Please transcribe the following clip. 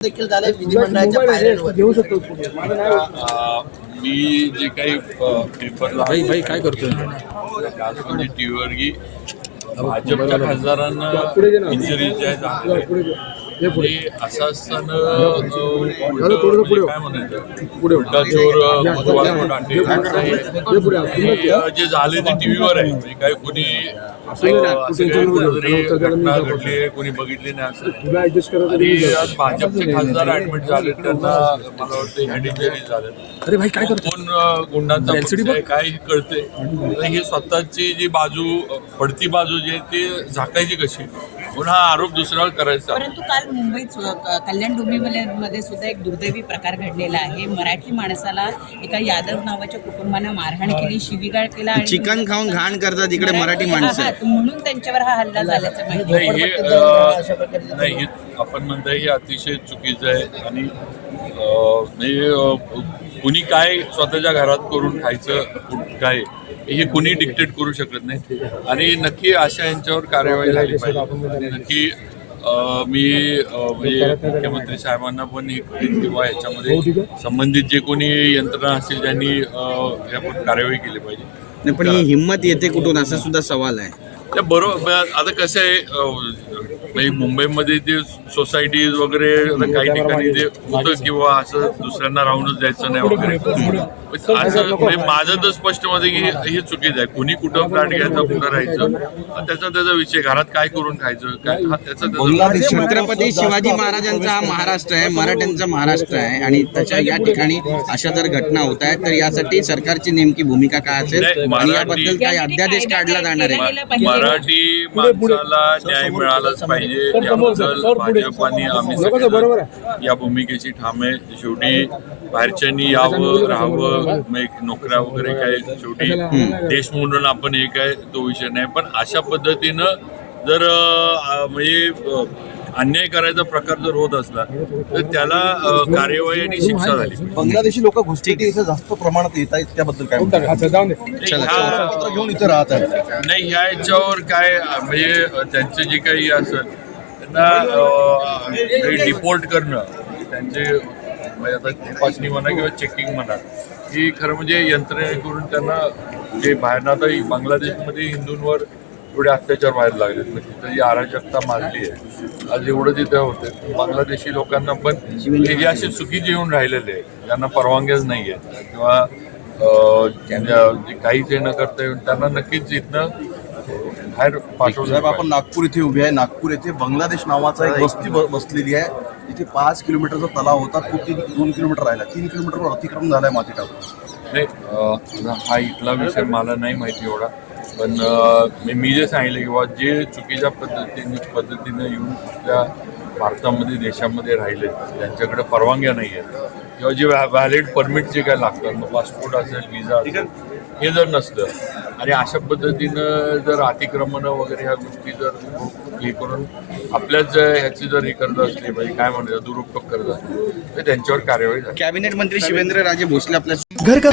देखील झाले विधिमंडळाच्या पायऱ्यांवर घेऊ शकतो मी जे काही पेपरला भाई भाई काय करतोय? म्हणजे टीव्हीवर की भाजपच्या खासदारांना इंजरीज हे असं असताना म्हणजे. काय म्हणायचं अ, जे झाले ते टीव्हीवर आहे. म्हणजे काही कोणी घटना घडली आहे कोणी बघितली नाही असं. आज भाजपचे खासदार ऍडमिट झाले त्यांना मला वाटतं हेड इंजरी झाले अरे भाई काय करतो कोण गुंडांचा काय कळते ही स्वतःची जी बाजू पडती बाजू जी आहे ती झाकायची कशी? पुन्हा आरोप दुसऱ्यावर करायचा. परंतु काल मुंबईत कल्याण डोंबिवलीमध्ये सुद्धा एक दुर्दैवी प्रकार घडलेला आहे. मराठी माणसाला एका यादव नावाच्या कुटुंबानं मारहाण केली शिवीगाळ केला आणि चिकन खाऊन घाण करतात इकडे मराठी माणसं. म्हणून त्यांच्यावर हा हल्ला झाल्याचं नाही हे अ, नाही हे आपण म्हणताय हे अतिशय चुकीचं आहे आणि अ, अ, कुणी काय स्वतःच्या घरात करून खायचं काय हे कुणी डिक्टेट करू शकत नाही. आणि नक्की अशा यांच्यावर कार्यवाही झाली पाहिजे. आणि नक्की मी अ, म्हणजे मुख्यमंत्री साहेबांना पण हे कळेन किंवा याच्यामध्ये संबंधित जे कोणी यंत्रणा असतील त्यांनी यावर कार्यवाही केली पाहिजे. नाही, पण ही हिंमत येते कुठून? असा सुद्धा सवाल आहे. त्या बरोबर आता कसं आहे म्हणजे मुंबईमध्ये ते सोसायटीज वगैरे काही ठिकाणी ते होतं किंवा असं दुसऱ्यांना राहूनच द्यायचं नाही वगैरे. असं म्हणजे माझं तर स्पष्ट आहे की हे चुकीचं आहे. कुणी कुठं फ्लॅट घ्यायचा कुठं राहायचं त्याचा त्याचा विषय घरात काय करून खायचं काय हा त्याचा त्याचा छत्रपती शिवाजी महाराजांचा हा महाराष्ट्र आहे मराठ्यांचा महाराष्ट्र आहे आणि त्याच्या या ठिकाणी अशा जर घटना होत आहेत तर यासाठी सरकारची नेमकी भूमिका काय असेल? आणि मराठी- याबद्दल काय अध्यादेश काढला जाणार आहे. मराठी माणसाला न्याय मिळालाच पाहिजे. याबद्दल भाजप आणि आम्ही या भूमिकेची ठाम. आहे शेवटी बाहेरच्यांनी यावं राहावं नोकऱ्या वगैरे काय शेवटी देश म्हणून आपण एक आहे तो विषय नाही. पण अशा पद्धतीनं जर म्हणजे अन्याय करायचा प्रकार जर होत असला तर त्याला कार्यवाही आणि शिक्षा झाली. बांगलादेशी लोक घुसपेटी इथं जास्त प्रमाणात येत आहेत त्याबद्दल काय घेऊन इथं राहत आहेत. नाही ह्या याच्यावर काय म्हणजे त्यांचं जे काही असेल त्यांना डिपोर्ट करणं त्यांचे म्हणजे आता तपासणी म्हणा किंवा चेकिंग म्हणा ही खरं म्हणजे यंत्रणेकडून त्यांना जे बाहेर आता बांगलादेशमध्ये हिंदूंवर एवढे अत्याचार व्हायला लागलेत. म्हणजे तिथं जी अराजकता माजली आहे. आज एवढं तिथं होते बांगलादेशी लोकांना पण हे जे असे चुकीचे येऊन राहिलेले आहे. ज्यांना परवानग्याच नाही आहेत किंवा ज्यांना- जे काहीच हे न करता येऊन त्यांना नक्कीच इथनं बाहेर पाठवलं साहेब आपण. नागपूर इथे उभे आहे. नागपूर येथे बांगलादेश नावाचा एक वस्ती बसलेली आहे. इथे पाच किलोमीटरचा तलाव होता. तो तीन दोन किलोमीटर राहिला. तीन किलोमीटरवर अतिक्रमण झालंय माती टाकून नाही हा इथला विषय मला नाही माहिती एवढा. पण मी मी जे सांगितलं किंवा जे चुकीच्या पद्धतीने पद्धतीने येऊन आपल्या भारतामध्ये देशामध्ये राहिले त्यांच्याकडे परवानग्या नाही आहेत. किंवा जे व्हॅलिड परमिट जे काय लागतात मग पासपोर्ट असेल विजा असेल हे जर नसतं आणि अशा पद्धतीनं जर अतिक्रमणं वगैरे ह्या गोष्टी जर हे करून आपल्याच ह्याची जर हे करत असली म्हणजे काय म्हणतात दुरुपयोग करत असले तर त्यांच्यावर कार्यवाही झाली. कॅबिनेट मंत्री शिवेंद्र राजे भोसले आपल्या घर का